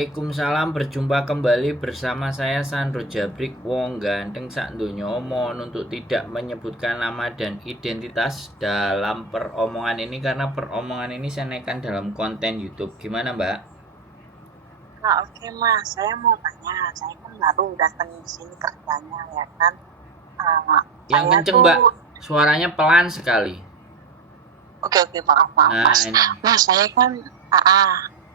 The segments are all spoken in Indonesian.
Waalaikumsalam, berjumpa kembali bersama saya Sandro Jabrik, wong ganteng sak donya. Mohon untuk tidak menyebutkan nama dan identitas dalam peromongan ini karena peromongan ini saya naikkan dalam konten YouTube. Gimana, Mbak? Nah, oke Mas, saya mau tanya, saya kan baru datang di sini kerjanya ya kan. Uh, Yang saya kenceng, Mbak. tuh, Suaranya pelan sekali. oke maaf maaf Nah, Mas. ini. Mas, saya kan,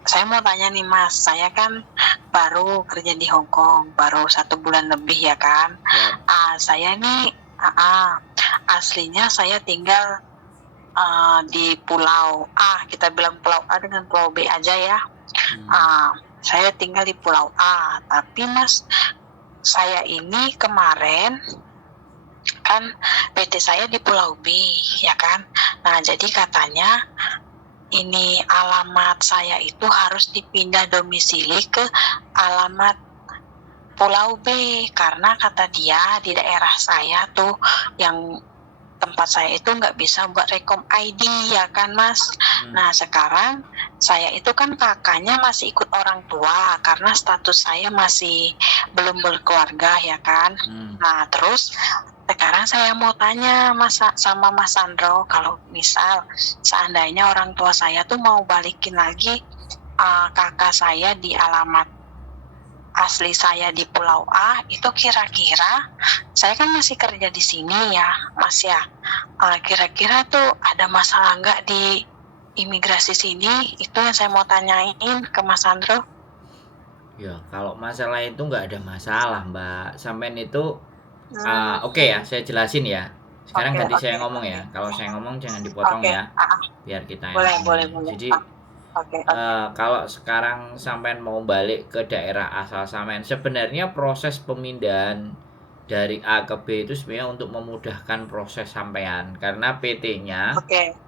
saya mau tanya nih Mas, saya kan baru kerja di Hong Kong, baru 1 bulan lebih ya kan. Siap. Saya nih, aslinya saya tinggal di Pulau A, kita bilang Pulau A dengan Pulau B aja ya. Saya tinggal di Pulau A, tapi Mas, saya ini kemarin kan PT saya di Pulau B ya kan. Nah, jadi katanya ini alamat saya itu harus dipindah domisili ke alamat Pulau B karena kata dia di daerah saya tuh yang tempat saya itu nggak bisa buat rekom ID ya kan Mas. Nah, sekarang saya itu kan kakaknya masih ikut orang tua karena status saya masih belum berkeluarga ya kan. Nah, terus sekarang saya mau tanya sama Mas Sandro, kalau misal seandainya orang tua saya tuh mau balikin lagi kakak saya di alamat asli saya di Pulau A, itu kira-kira saya kan masih kerja di sini ya Mas ya, kira-kira tuh ada masalah nggak di imigrasi sini? Itu yang saya mau tanyain ke Mas Sandro. Ya, kalau masalah itu nggak ada masalah, Mbak. Sampean itu oke ya, saya jelasin ya. Sekarang ganti saya ngomong ya. Kalau saya ngomong jangan dipotong ya, biar kita enak ngomongnya. Jadi kalau sekarang sampean mau balik ke daerah asal sampean, sebenarnya proses pemindahan dari A ke B itu sebenarnya untuk memudahkan proses sampean, karena PT-nya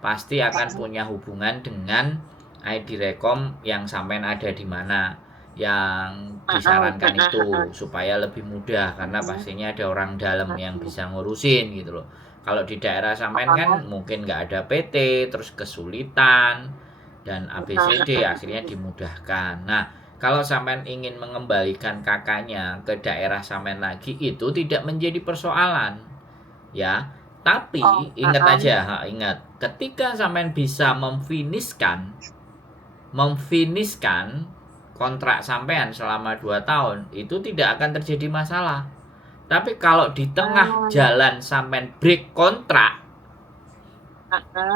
pasti akan punya hubungan dengan ID Rekom yang sampean ada di mana, yang disarankan itu supaya lebih mudah karena pastinya ada orang dalam yang bisa ngurusin gitu loh. Kalau di daerah sampean kan mungkin nggak ada PT, terus kesulitan dan ABCD, akhirnya dimudahkan. Nah, kalau sampean ingin mengembalikan kakaknya ke daerah sampean lagi, itu tidak menjadi persoalan ya. Tapi ingat aja, ingat, ketika sampean bisa memfinishkan kontrak sampean selama 2 tahun, itu tidak akan terjadi masalah. Tapi kalau di tengah jalan sampean break kontrak,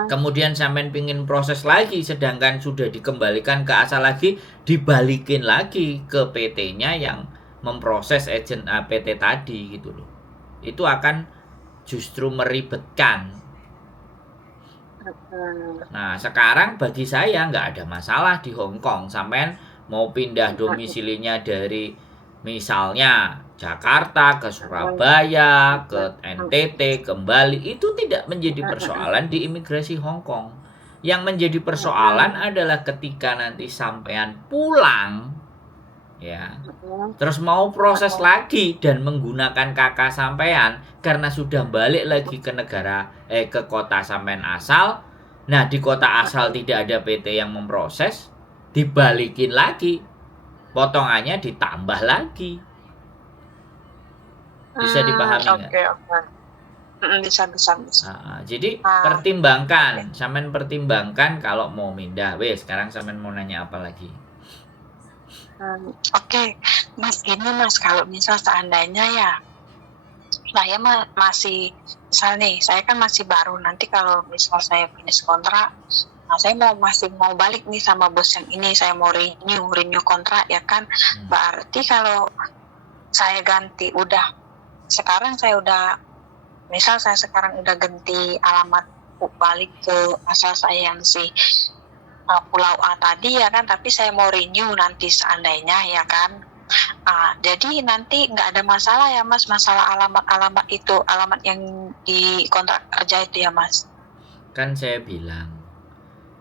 kemudian sampean pingin proses lagi, sedangkan sudah dikembalikan ke asal lagi, dibalikin lagi ke PT-nya yang memproses agent PT tadi gitu loh. Itu akan justru meribetkan. Nah, sekarang bagi saya nggak ada masalah di Hong Kong. Sampean mau pindah domisilinya dari misalnya Jakarta ke Surabaya, ke NTT, kembali, itu tidak menjadi persoalan di imigrasi Hong Kong. Yang menjadi persoalan adalah ketika nanti sampean pulang, ya, terus mau proses lagi dan menggunakan kakak sampean karena sudah balik lagi ke negara ke kota sampean asal. Nah, di kota asal tidak ada PT yang memproses, dibalikin lagi, potongannya ditambah lagi. Bisa dipahami nggak? Bisa. Jadi pertimbangkan, sampean pertimbangkan kalau mau pindah. Sekarang sampean mau nanya apa lagi? Mas, gini Mas, kalau misal seandainya ya saya masih, misal nih, saya kan masih baru, nanti kalau misal saya finish kontrak, nah saya masih mau balik nih sama bos yang ini, saya mau renew kontrak ya kan. Berarti kalau saya ganti sekarang saya udah, misal saya sekarang udah ganti alamat balik ke asal saya yang si Pulau A tadi ya kan, tapi saya mau renew nanti seandainya ya kan. Jadi nanti nggak ada masalah ya Mas, masalah alamat itu, alamat yang di kontrak kerja itu ya Mas. Kan saya bilang,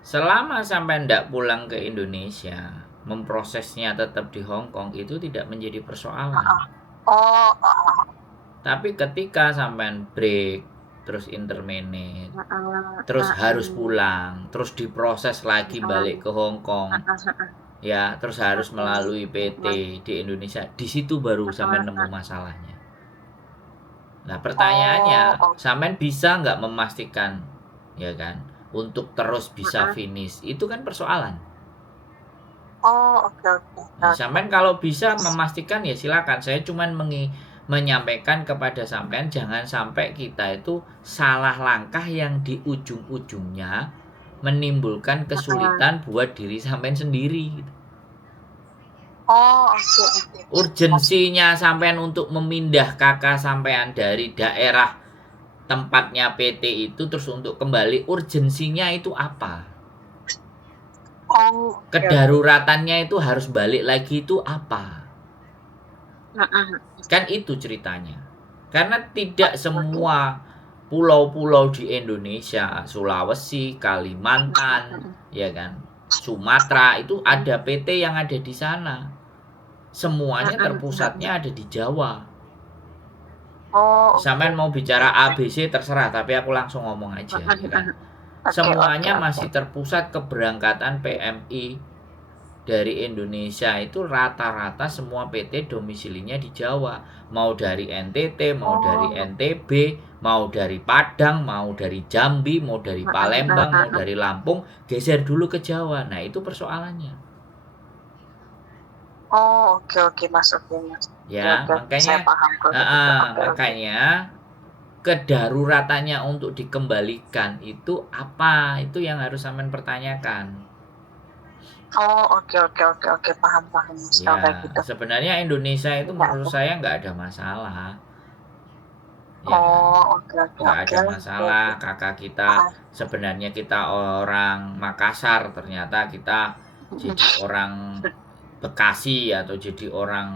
selama sampai ndak pulang ke Indonesia, memprosesnya tetap di Hong Kong, itu tidak menjadi persoalan. Tapi ketika sampai break, terus interminate, terus harus pulang, terus diproses lagi balik ke Hong Kong, ya, terus harus melalui PT di Indonesia. Di situ baru sampean nemu masalahnya. Nah, pertanyaannya, Oh, sampean bisa nggak memastikan, ya kan, untuk terus bisa finish? Itu kan persoalan. oh, oke oke Nah, oke. sampean kalau bisa memastikan ya silakan. Saya cuman menyampaikan kepada sampean jangan sampai kita itu salah langkah yang di ujung-ujungnya menimbulkan kesulitan buat diri sampean sendiri. Oh, oke oke. Urgensinya sampean untuk memindah kakak sampean dari daerah tempatnya PT itu terus untuk kembali, urgensinya itu apa? Oh, oke oke. Kedaruratannya itu harus balik lagi itu apa? Mm-mm. Kan itu ceritanya. Karena tidak semua pulau-pulau di Indonesia, Sulawesi, Kalimantan, ya kan, Sumatera itu ada PT yang ada di sana. Semuanya terpusatnya ada di Jawa. Oh, oke. Sampean mau bicara ABC terserah, tapi aku langsung ngomong aja, ya kan. Oke oke Semuanya oke. masih terpusat keberangkatan PMI dari Indonesia itu rata-rata semua PT domisilinya di Jawa. Mau dari NTT, mau dari Oh, NTB, mau dari Padang, mau dari Jambi, mau dari Palembang, mau dari Lampung, geser dulu ke Jawa. Nah, itu persoalannya. oh, oke oke Mas, oke Mas. Oke Ya, oke, saya makanya paham kalau begitu. Oke oke. makanya kedaruratannya untuk dikembalikan itu apa? Itu yang harus sampean pertanyakan. Oh, oke oke oke oke, paham paham Mas kalau Ya, kayak gitu. sebenarnya Indonesia itu Iya, menurut oke. saya nggak ada masalah, ya kan? Oh, oke oke Nggak oke ada oke masalah. oke. Kakak kita Paham. sebenarnya kita orang Makassar, ternyata kita jadi orang Bekasi atau jadi orang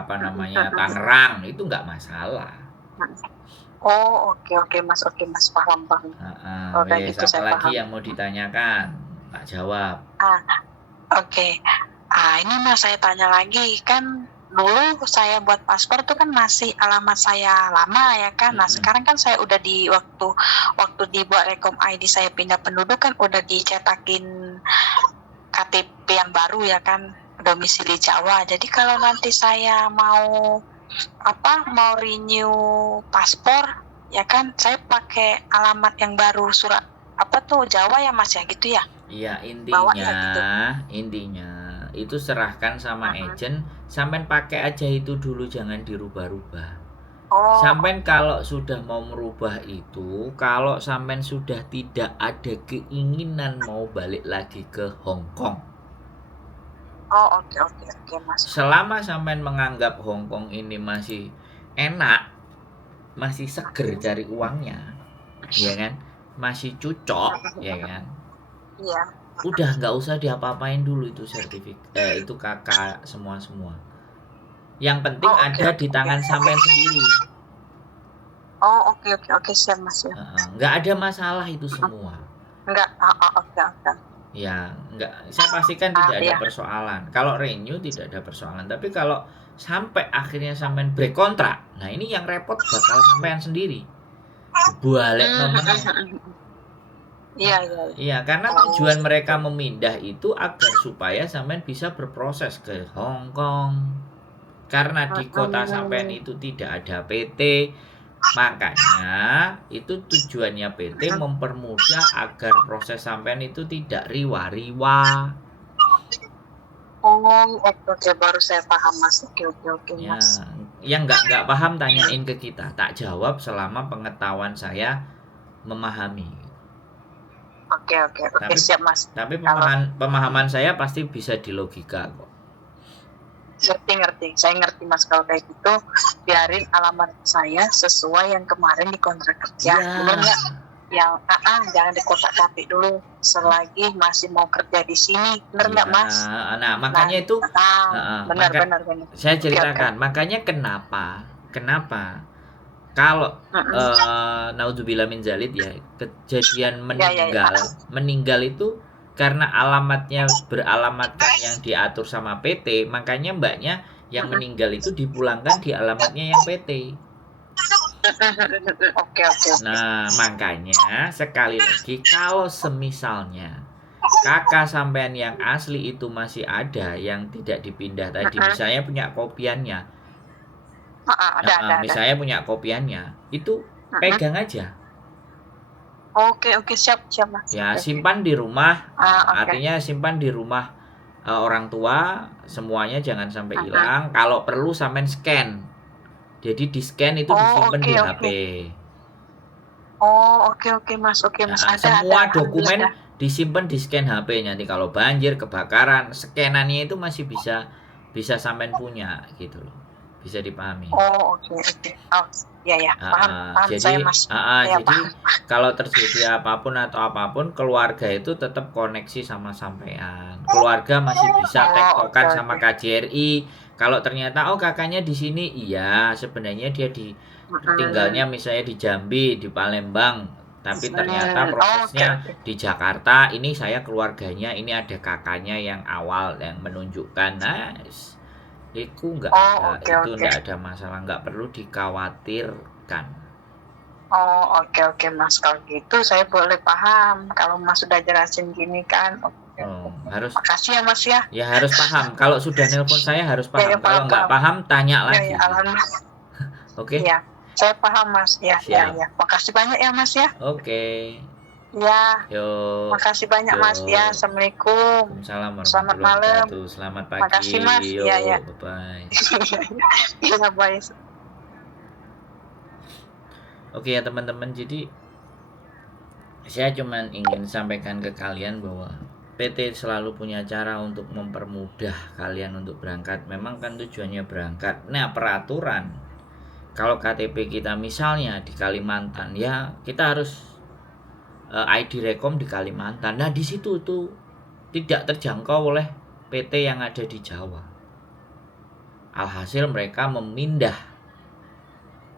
apa namanya Tangerang itu nggak masalah. Oh, oke oke Mas, oke Mas, paham paham. Kalau kayak Wes, gitu saya apalagi paham. yang mau ditanyakan? Tak jawab. Ah, oke. Ini Mas saya tanya lagi, kan dulu saya buat paspor tuh kan masih alamat saya lama ya kan. Nah, Mm-mm. sekarang kan saya udah di waktu dibuat Rekom ID saya pindah penduduk kan udah dicetakin KTP yang baru ya kan, domisili Jawa. Jadi kalau nanti saya mau renew paspor ya kan, saya pakai alamat yang baru, surat apa tuh Jawa ya Mas ya gitu ya. Iya, Bawanya gitu. intinya itu serahkan sama agent, sampean pakai aja itu dulu jangan dirubah-rubah. Oh, Sampean kalau sudah mau merubah itu, kalau sampean sudah tidak ada keinginan mau balik lagi ke Hong Kong. oh, oke oke oke Mas. Selama sampean menganggap Hong Kong ini masih enak, masih seger cari uangnya, ya kan? Masih cocok, ya kan? Iya. Udah nggak usah diapa-apain dulu itu sertifikat, itu kakak semua. Yang penting Oh, oke ada oke di oke. tangan sampean sendiri. Oh, oke oke oke, siap Mas ya. Nggak ada masalah itu semua. Enggak, oke oke. Ya, nggak, saya pastikan tidak ada Ya. persoalan. Kalau renew tidak ada persoalan. Tapi kalau sampai akhirnya sampean break kontrak, nah ini yang repot bakal sampean sendiri. Balik nomornya. Iya iya. Iya, karena tujuan mereka memindah itu agar supaya sampean bisa berproses ke Hong Kong. Karena di kota sampean itu tidak ada PT, makanya itu tujuannya PT mempermudah agar proses sampean itu tidak riwa-riwa. Oh, oke oke, baru saya paham Mas. Oke oke oke Ya, Mas. yang nggak paham tanyain ke kita, tak jawab selama pengetahuan saya memahami. Oke oke oke, Tapi siap Mas. tapi Kalau pemahaman saya pasti bisa dilogika kok. ngerti, saya ngerti Mas kalau kayak gitu. Biarin alamat saya sesuai yang kemarin di kontrak kerja. Ya, Bener nggak? Yang jangan dikotak-katik dulu selagi masih mau kerja di sini. Bener nggak Mas? nah makanya itu Benar maka benar benar. saya Oke, ceritakan, oke. makanya kenapa kalau Mm-mm. naudzubillah min zalik ya, kejadian Ya ya ya. meninggal itu karena alamatnya beralamatkan yang diatur sama PT, makanya mbaknya yang meninggal itu dipulangkan di alamatnya yang PT. Oke oke oke. Nah, makanya sekali lagi kalau semisalnya kakak sampean yang asli itu masih ada yang tidak dipindah tadi, misalnya punya kopiannya, Ada. misalnya punya kopiannya, itu pegang aja. Oke, siap Mas. Ya, Oke. simpan di rumah. Oke. Artinya simpan di rumah orang tua, semuanya jangan sampai hilang. Kalau perlu sampean scan. Jadi di scan itu disimpan di HP. Oke Mas. Oke Mas. Ada. Semua Alhamdulillah dokumen ada. disimpan di scan HP. Nanti kalau banjir, kebakaran, scanannya itu masih bisa sampean punya gitu loh. Bisa dipahami. Oke. Oh, ya. Paham Jadi, saya Mas. jadi kalau terjadi apapun atau apapun, keluarga itu tetap koneksi sama sampean. Keluarga masih bisa tektokan sama KJRI. Kalau ternyata kakaknya di sini, iya sebenarnya dia tinggalnya misalnya di Jambi, di Palembang, tapi ternyata prosesnya di Jakarta. Ini saya keluarganya, ini ada kakaknya yang awal yang menunjukkan. Itu nggak ada, itu nggak ada masalah, nggak perlu dikhawatirkan. Oke Mas, kalau gitu saya boleh paham kalau Mas sudah jelasin gini kan. Harus. Makasih ya Mas ya. Ya harus paham. Kalau sudah nelpon saya harus paham. Kalau nggak paham tanya lagi. Oke. Ya, saya paham Mas. Ya. Makasih banyak ya Mas ya. Oke. Ya. Yo. Makasih banyak Mas ya. Assalamualaikum. Selamat malam. Selamat pagi. Makasih Mas. Yo, ya. Bye. Iya, bye. Oke ya teman-teman, jadi saya cuman ingin sampaikan ke kalian bahwa PT selalu punya cara untuk mempermudah kalian untuk berangkat. Memang kan tujuannya berangkat. Nah, peraturan kalau KTP kita misalnya di Kalimantan, ya kita harus ID Rekom di Kalimantan. Nah, di situ tuh tidak terjangkau oleh PT yang ada di Jawa. Alhasil mereka memindah,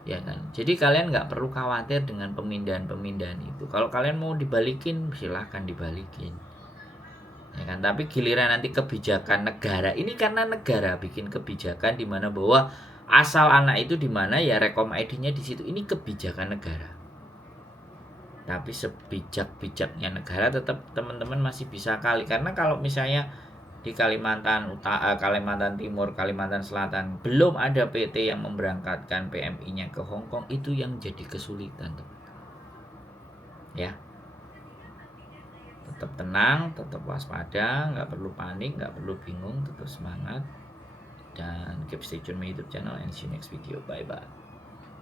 ya kan. Jadi kalian nggak perlu khawatir dengan pemindahan itu. Kalau kalian mau dibalikin, silahkan dibalikin, ya kan. Tapi giliran nanti kebijakan negara ini, karena negara bikin kebijakan di mana bahwa asal anak itu di mana ya Rekom ID-nya di situ. Ini kebijakan negara. Tapi sebijak-bijaknya negara tetap teman-teman masih bisa kali. Karena kalau misalnya di Kalimantan Utara, Kalimantan Timur, Kalimantan Selatan belum ada PT yang memberangkatkan PMI-nya ke Hong Kong, itu yang jadi kesulitan, teman-teman. Ya. Tetap tenang, tetap waspada, nggak perlu panik, nggak perlu bingung, tetap semangat, dan keep stay tune my YouTube channel and see you next video. Bye bye.